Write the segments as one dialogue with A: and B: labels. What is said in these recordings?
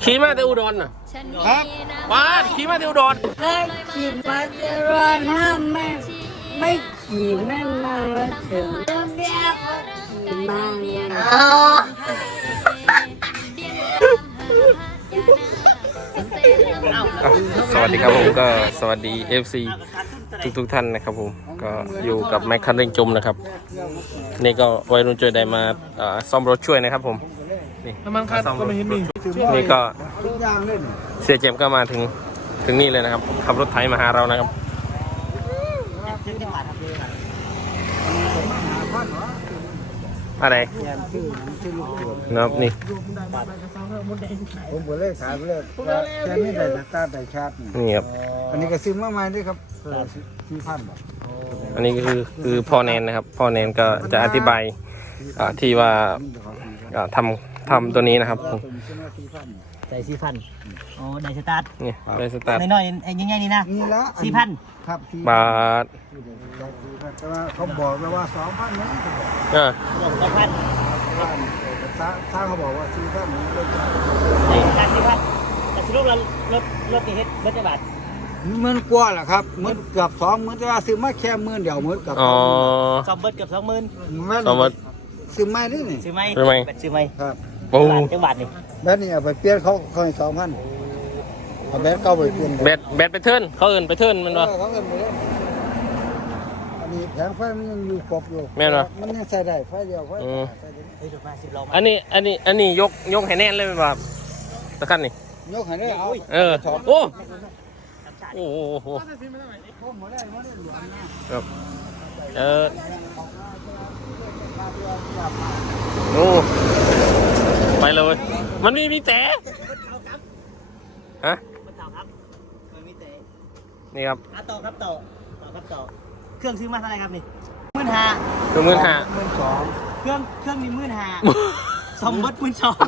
A: ขี่มาแต่อุดรน่ะ
B: ครับ
A: ว้าขี่มาแต่อุดร
B: เคยขี่มาแต่รอนห้ามไม่ขี่ไม่มาถึงเรื่องเนี้ยขี่มา
A: สวัสดีครับผมก็สวัสดี FC ทุกท่านนะครับผมก็อยู่กับแม็กคันเร่งจมนะครับนี่ก็วัยรุ่นช่วยได้มาซ่อมรถช่วยนะครับผมนี่น้ำมันคันก็ไม่เห็นมีนี่ก็เสียเจมก็มาถึงนี่เลยนะครับขับรถไถมาหาเรานะครับอะไรนะครับนี่
C: ผมก็เลยขายไปเลยแค่นี้ได้สตาร์ทได้ชาร์จ
A: นี่ครับ
C: อันนี้ก็ซื้อมาใหม่ด้วยครับ4,000 บาท
A: อันนี้คือพ่อแนนนะครับพ่อแนนก็จะอธิบายที่ว่าทำตัวนี้นะครับ
D: ใส่4,000อ๋อได้สตาร์ท
A: นี่ได้สตาร์ท
D: น้อยๆง่ายๆนี่นะ
C: นี่ละ
D: 4,000
C: ครับ
A: บาท
C: แต่ว่าเขาบอกแล้วว่า 2,000 นะ
D: บอก2,000
C: ถ้าเขาบอกว่า4,000นี่เลย
D: 4,000แต่สรุปแล้วรถนี่เฮ็ดเบิดจักบาท
C: มันกว่าแหละครับมันเกือบ20,000แต่ว่าซื้อมาแค่10,000เดียวหมดกับ
D: ซ่อมเบิดเกือบ 20,000
A: ซ่อมเบิด
C: ซื้อใหม่นี่
D: ซื้อใหม่
C: ครับ
D: จักบาทนี่
C: แบบนี้เอาไปเปลี่ยนเขาให้ 2,000เอาแบบเก่าไปเปลี่ยน
A: แบตไปเทิร์นเขาเอิ้นไปเทิร์นมันวะ
C: เขาเอิ้นไปเลยอันนี้แผงไฟมันยังอยู่ครบอยู่
A: แม่นวะ
C: มันยังใส่ได้ไฟเดียวไฟ
A: อันนี้ยกให้แน่นเลยแบบตะขั้นนี่
C: ยกให้ได้เอา
A: โอ้ครับโอ้ไปเลยมันมีแต่ฮะนี่ครับ
D: ต่อเครื่องซื้อมาเท่าไหร่ครับนี่15,000
A: คือ15,000
D: เครื่องนี่15,000ซ่อมเบิด12,000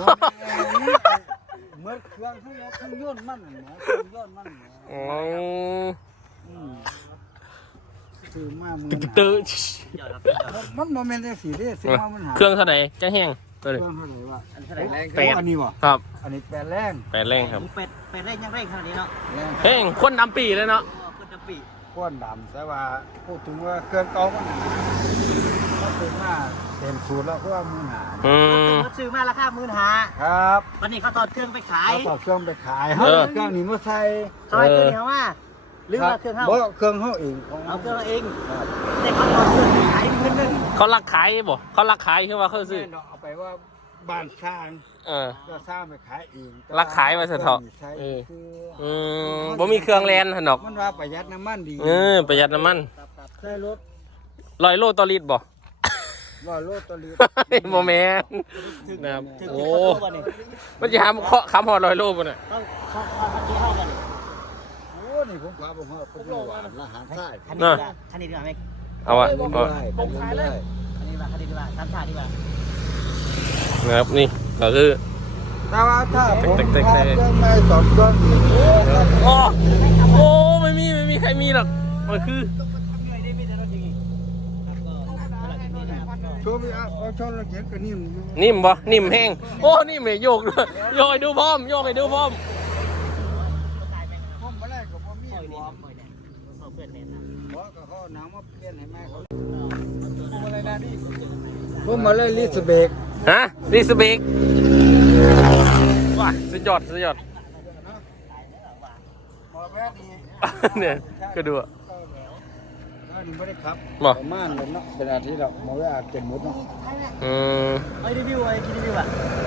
C: เมื่อเครื่องยนต์มันนะเครื่องยนต์มันซื้อมามือ
A: ตื้อ
C: มันโมเมนต์สีเด้ซื้อมามันหา
A: เครื่องเท่าไหร่จะแห้งตัวนี้
C: อันนี้วะ
A: ครับ
C: อันนี้8 แรง
A: 8 แรงครับ
D: 8 แรงยังแรงขนาดนี้เนาะ
A: แห้งคนดำปีเลยเนาะ
D: คนดำปี
C: ก้นดำแต่ว่าพูดถึงว่าเครื่องเก่ามันซื้อมาเต็มสูตรแล้วก็ว่ามือหา
D: ซื้อมาราคา15,000
C: ครับ
D: วันนี้เขาถอดเครื่องไปขาย
C: ถอดเครื่องไปขายเครื่องนี้มาใส่
D: เครื่องนี้ว่าหรือว่าเครื่องเขา
C: เครื่องเขาเอง
D: เอาเครื่องเองแต่เขาถอดเครื่องไปขายเงิน
A: เขารักขายบ่เขารักขายคือว่าเขาซื้อ
C: เอาไปว่าบ้านสร้างก็สร้างไปขายเอง
A: รักขายมาเถอะบ่มีเครื่องแลนหนอก
C: มันว่าประหยัดน้ำมันดี
A: ประหยัดน้ำมัน
C: ใช่รถ
A: 100 โลต่อลิตรบ่
C: 100 โลต่อลิตร
A: โมเมนต์นะครับโอ้มันจะทำคำหอด100 โลป่ะเนี่ย
C: โอ้นี่ผมขายผมว่าอาหารใต้
D: คันนี้ดีกว่าไหม
A: เอาอะ
D: ผมขายเลยคันนี้ดีกว่าทำท่าดีกว่า
A: นะครับนี่ก็คือ
C: แต่ว่าถ้าผมขายเครื่องใน2 เครื่อง
A: โอ้ไม่มีใครมีหรอกมันคือ
C: โชว์ไปเอาช้อนเราเก็บกัน
A: นิ่มบ่นิ่มแห้งโอ้นิ่มเลยโยกด้วยโยกให้ดูพร้อมโยกให้ดูพร้อม
C: ผมมาแรกกับผมมีเขาน้ำมาเปลี่ยนให้แม่เขาผมมาเลยลิสเบก
A: ฮะลิสเบกว้าสุดยอดเนี่ยก็ดูอ่ะ
C: ไม่ได้ครับประมาณนั้นเนาะเป็นอาทิตย์แล้วมาไว้อาจจะหมดเนาะ
D: ไอ้รีวิวอ่ะ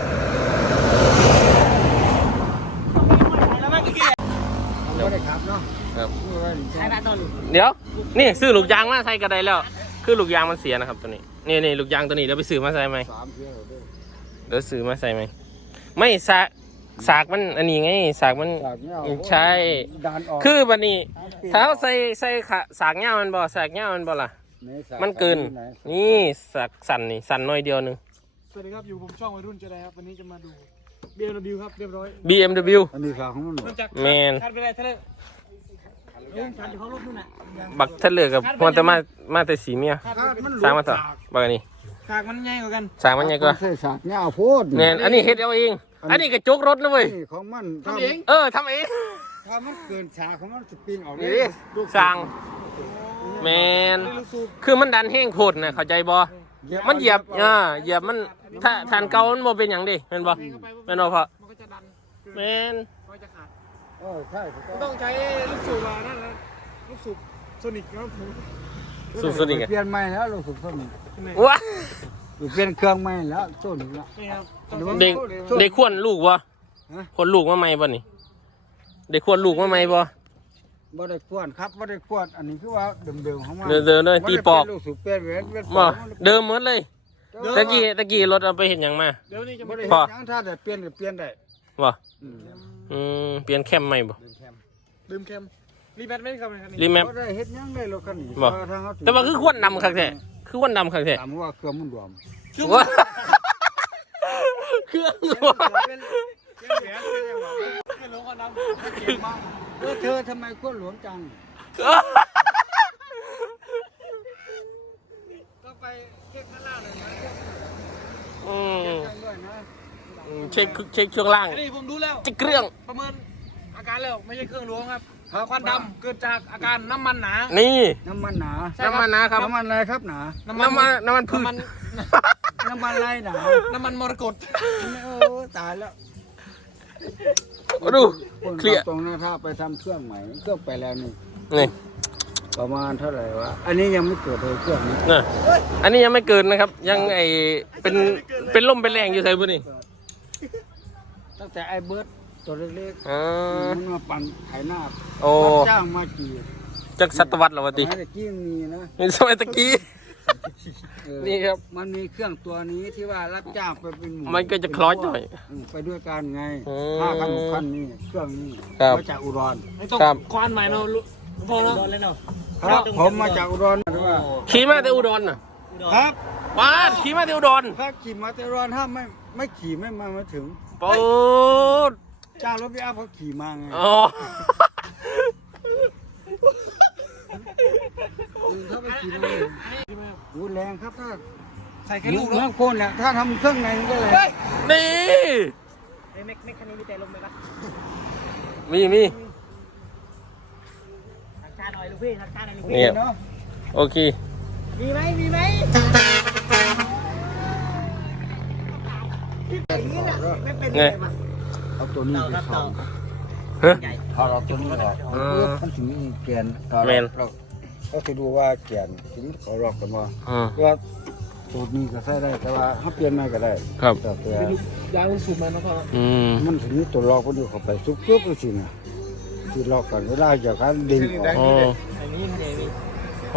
C: ไม่ได้ครับเนาะ
A: ครับ
D: ใช้มาต้น
A: เดี๋ยวนี่ซื้อลูกยางมาใส่กระไดแล้วคือลูกยางมันเสียนะครับตัวนี้นี่ลูกยางตัวนี้เดี๋ยวไปซื้อมาใส่ไหมเดี๋ยวซื้อมาใส่ไหมไม่สากมันอันนี้ไงสากมันใช่คือบันนี้ถ้าเขาใส่สากเงามันบ่สากเงามันบ่ล่ะมันเกินนี่สากสั่นน้อยเดียวนึง
E: สวัสดีครับอยู่ผมช่องวัยรุ่นเจไดครับวันนี้จะมาดู BMW ครับเรียบร้อย
A: BMW
C: อันนี้สากของมัน
A: แมน
E: คันไปได้ทะเล
A: บักทะเลกับมันจะมาแต่สีเมียสากมาต่อบักอันนี้
E: สากมันใหญ่กว่ากัน
A: สากมันใหญ่กว่า
C: สากเงาโพด
A: แมนอันนี้เฮ็ดเอาเองอันนี้กระจกรถนะเว้ย
C: นี่ของมัน
E: ทำเอง
A: ทำเอง
C: ถ้ามันเกินฉากของมันสปริงออก
A: นี่
C: เลย
A: ดิสั่งแมน
E: นี่ลูกสูบ
A: คือมันดันแห้งโคตรนะเข้าใจบ่มันเหยียบเหยียบมันถ้าฐานเก่ามันบ่เป็นหยังดิแม่นบ่แม่นบ่พ่อ
E: มันก็จะดัน
A: แม่น
E: มันก็จะขาด
C: ใช่ถูก
E: มัน
C: ต้
E: ต้
C: อ
E: อง งใช้ลูกสูบนั่นนะลูกสูบโซนิกครับผม
A: สุดๆนี่ไง
C: เปลี่ยนใหม่แล้วลูกสุดต้น
A: ว้า
C: เปลี่ยนเครื่องใหม่แล้วต้นละ
E: นี่ครับ
A: เด็กเด็กควรลูกบ่ควรลูกมาใหม่บ่นี่เด็กควรลูกมาใหม่บ่
C: บ่ได้กวนครับบ่ได้กวนอันนี้คือว่าเดิมๆของมัน
A: เดิมๆเลยตีปอก
C: ลูกสุดเปลี่ยนเวท
A: บ่เดิมหมดเลยตะกี้รถเอาไปเห็นหยังมา
E: เดี๋ยวนี้จะ
C: บ่
E: ไม่
C: ได้
E: ได้
C: เฮ็ดหยังถ้าแต่เปลี่ยนก็เปลี่ยนได้
A: บ่
C: อืม
A: เปลี่ยนแคมใหม่บ่
E: ดื่มเค็มรีแมทไม่ได้ครับในคันนี้
A: รีแมป
C: บ่ได้เฮ็ดหยังได้รถคันนี้
A: บ่
C: ทางเข
A: แต่ว่าคือควรนำคักแท้คือควรนำคักแท้
C: ตามว่าเครื่องมันรวม
A: ว้าเครื่องรวม
C: เป็นแหวนเป็นจังหวะ
E: ไม่รู้คนนั้นเก่งมาก
C: เธอทำไมควรหลวมจังก็ไปเช็คข้างล่างเลยนะ
A: อืม
C: เช็คด้วยนะ
A: เช็คช่วงล่าง
E: อันนี้ผมดูแล้ว
A: จะเครื่อง
E: ประเมินอาการแล้วไม่ใช่เครื่องหลวงครับควันดำเกิดจากอาการน้ำมันหนา
A: นี่
C: น้ำมันหนา
A: น้ำมันนะครับ
C: น้ำมันอะไรครับหนา
A: น้ำมันพืช
C: น้ำมันอะไรหนา
E: น้ำมันมรกต
C: โอ้ตายแล้ว
A: ดู
C: คน
A: เคลียร์
C: ตรงนั้นถ้าไปทำเครื่องใหม่เครื่องไปแล้วนี่
A: นี่
C: ประมาณเท่าไหร่วะอันนี้ยังไม่เกิดเลยเครื่องนี้
A: นะอันนี้ยังไม่เกินนะครับ ยังเป็นล่มเป็นแรงอยู่ใส่บุนี่
C: ตั้งแต่ไอ้เบิร์ดตัวเล็ก
A: อ่า
C: ๆมันมาปั่นไถนา
A: โอ้
C: รับจ้างมาจี
A: จักศตวรรษแล้ววะติ
C: สมัยตะกี้มีนะ
A: นี่สมัยตะกี้
C: เออ
A: นี่ครับ
C: มันมีเครื่องตัวนี้ที่ว่ารับจ้างไปเป็นหมู่
A: มันก็จะคล้อยหน่อย
C: ไปด้วยกันไง
A: อืม
C: 5,000 6,000นี่เครื่องนี้
A: ครับ
C: มาจากอุดร
E: ไม่ต้อง
A: ครับ
E: ควานใหม่เนาะพอแล้ว
D: โดนเลยเนาะ
C: ครับผมมาจากอุดรหรือว่า
A: ขี่มาแต่อุดรน่ะ
C: ครับ
A: ว้าดขี่มาแต่อุดร
C: ถ้าขี่มาแต่อุดรถ้าไม่ขี่ไม่มาถึง
A: ปูด
C: จ้างรถพี่อาเขาขี่มาไง
A: อ๋อ
C: ถ้าไปขี่มาดูแรงครับถ้า
E: ใส่แค่
C: ลู
E: ลู
C: ก
E: ก
C: เนื้
E: แล้
C: อ
E: ว
C: โคนเนี่ยถ้าทำเครื่องในมันก็เลย
A: นี่
D: ไม่คันนี้มีแต่ลมไหมปะ
A: มี
D: ทางการหน่อยลูกพี่ทางการหน่อยลูกพี่
A: เนี่ย
C: เนาะ
A: โอเค
D: มีไหมมีไหมไม่เป็น
A: ไง
D: ไรมา
C: เอาตัวนี้ไป
D: ต่อ
C: เข้า
D: ใหญ่
C: เอาตัวนี้ออก
A: อืม
C: มันถึงมีเกลียน
A: แมน
C: เราก็จะดูว่าเกลียนถึงเขาหลอกกันว่า
A: อืม
C: ว่าสูตรนี้ก็ใช้ได้แต่ว่าถ้าเปลี่ยนใหม่ก็ได้
A: ครับ
C: แต่ตัวย
E: างลูกสูบมาแล้วก็
A: อืม
C: มันถึงมีตัวหลอกพอดีเข้าไปซุบๆไปสินะที่หลอกกันเวลาเกี่ยวกับดึงออก
A: โอ้
D: อันนี้มันเองนี่
A: โอ้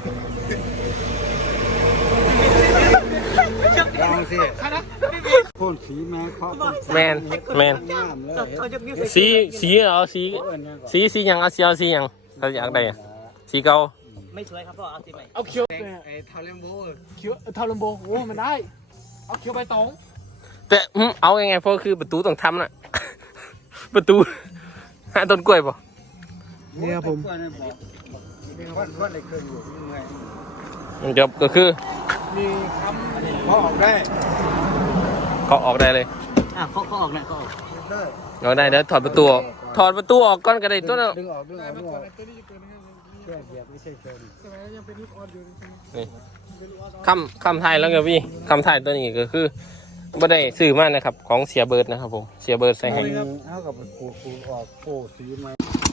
C: ลองสิโคนสีแม่ข้อ
A: แมน
C: งามเลย
D: เขาจะมีใส่
A: สีเอาสีหยังเอาสีหยังเราอยากได้อะสีเก่า
D: ไม่สวยครับพ่อเอาสีใหม่
E: เอาเคียวไอ้เทาเลมโบเคียวเทาเลมโบโอ้มันได้ เอาเคียวใบตอง
A: แต่เอายังไงเพราะคือประตูต้องทำน่ะ ประตูหาต้นกล้วยป่ะ
E: เนี่ยผม
C: วันอะไรเคยอยู่ยังไง
A: มันจะก็คือ
E: มีคำ
C: พอออกได้
A: เขาออกได้เลย
D: เขาออกนะเขาออก
C: ได้
A: ออกได้แล้วถอดประตูออกถอดประตูออกก่อนก็ได้ตัวนั้น
C: ดึงออกดึงออกดึงออก
E: ตัวนี้จะเกินนะครับ
C: แค่เหยียบไม่ใช่เกิน
E: สมัยนั้นยังเป็นลูกออดอยู่ใช่ไหม
A: นี่คำไทยแล้วก็พี่คำไทยตัวนี้ก็คือไม่ได้ซื้อมานะครับ ของเสียเบิร์ดนะครับผมเสียเบิร์ดใส่ให้
C: เท่ากับปูออกโอ้สีไหม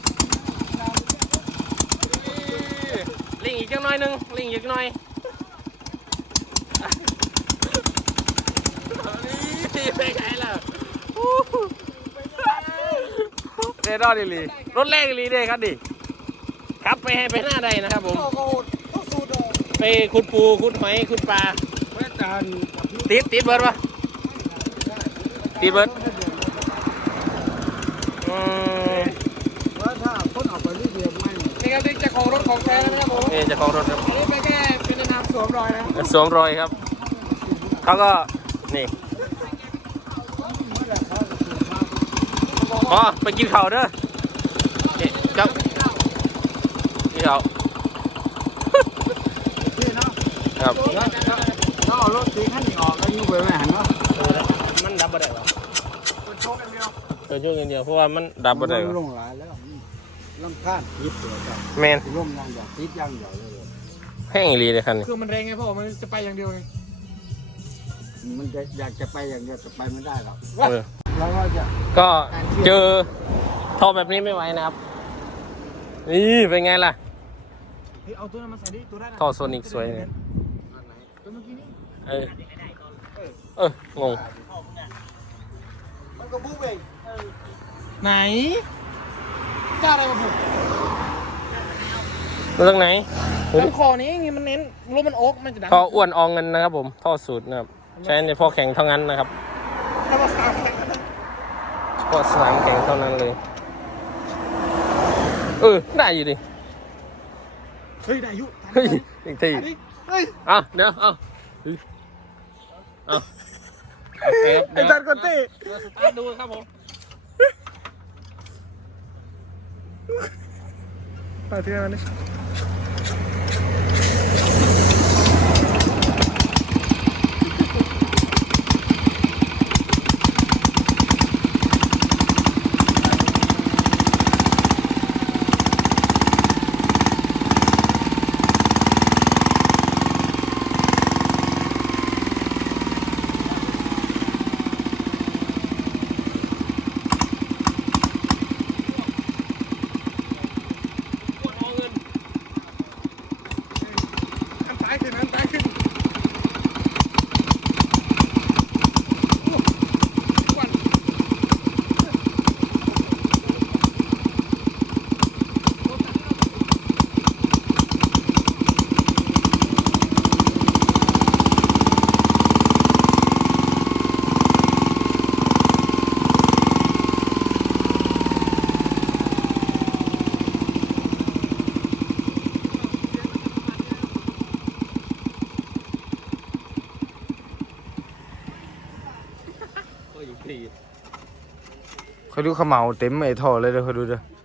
A: ลิงอีกจังน้อยนึงลิงอีกหน่อยนี่ไปไงล่ะเรดอร์ดิลีรถแรกดิลีเด้ครับดิครับไปให้ไปหน้าใดนะครับผมไปขุดปูขุดหอยขุดปลา
C: เมื่อจาน
A: ติดเบิร์ดปะติดเบิร์ดอืม
C: ว่าถ้าคนออกไปเรื่อยๆไม่
E: นี่ครับนี่เจะของรถของแท้แล้วนะครับผม
A: นี่เจะของรถครับ
E: อันนี้เป็นแค่เป็นนามสวมรอยนะ
A: สวมรอยครับเขาก็นี่อ๋อไปกินข้าวเด้อนี่ครับกินข้าว
C: ที่เนาะ
A: ครับ
C: แล้วเอารถตีขั้นนี้ออกแล้วยุ่งไปไหมหันเนาะ
A: มันดับบ่ได้หรอเปิดช่วงเดียวเพราะว่ามันดับบ่ได้
C: มันลงหลายแล้วลำคาญยิบตัวจ้ะ
A: แมน
C: ร่มยางเดียวติดยางเดียวเลย
A: แห้งอีหลีเลยคันนี้
E: เครื่องมันแรงไงพ่อมันจะไปอย่างเดียวไง
C: มันจะอยากจะไปอย่างเดียวแต่ไปไม่ได้หรอก
A: เออ
C: แล้วก็จะ
A: ก็เจอท่อแบบนี้ไม่ไหวนะครับนี่เป็นไงล่ะ
E: เฮ้ยเอาตัวนั้นมาใส่ดิตัวนั้น
A: ท่อโซนิกสวยเนี่ย
E: ตัวเมื่อกี้นี่
A: งง
D: มันก็บุ๊บเอง
E: ไหนกล้าอะไรมาบุก
A: มาตรงไหน
E: ลำคอนี้ไงมันเน้นรถมันโอ๊กมันจะดัง
A: ท่ออ้วนอองเงินนะครับผมท่อสูตรนะครับใช้ในพ่อแข่งเท่านั้นนะครับ
E: ถ้ามาสาม
A: เฉพาะสนามแข่งเท่านั้นเลยได้อยู่ดิ
E: เฮ้ยได้ยุ
A: เฮ้ยอีกที
E: เฮ้ย
A: เดี๋ยวเอา
E: ไอ้จันกอนเต้
A: สตาร์ทดูครับผม
E: ไปที่นั่นนี่ตายขึ้นตายขึ้น
C: เขาดูขมเหลาเต็มไอ้ท่อเลยเด้อเขาดูเด้อ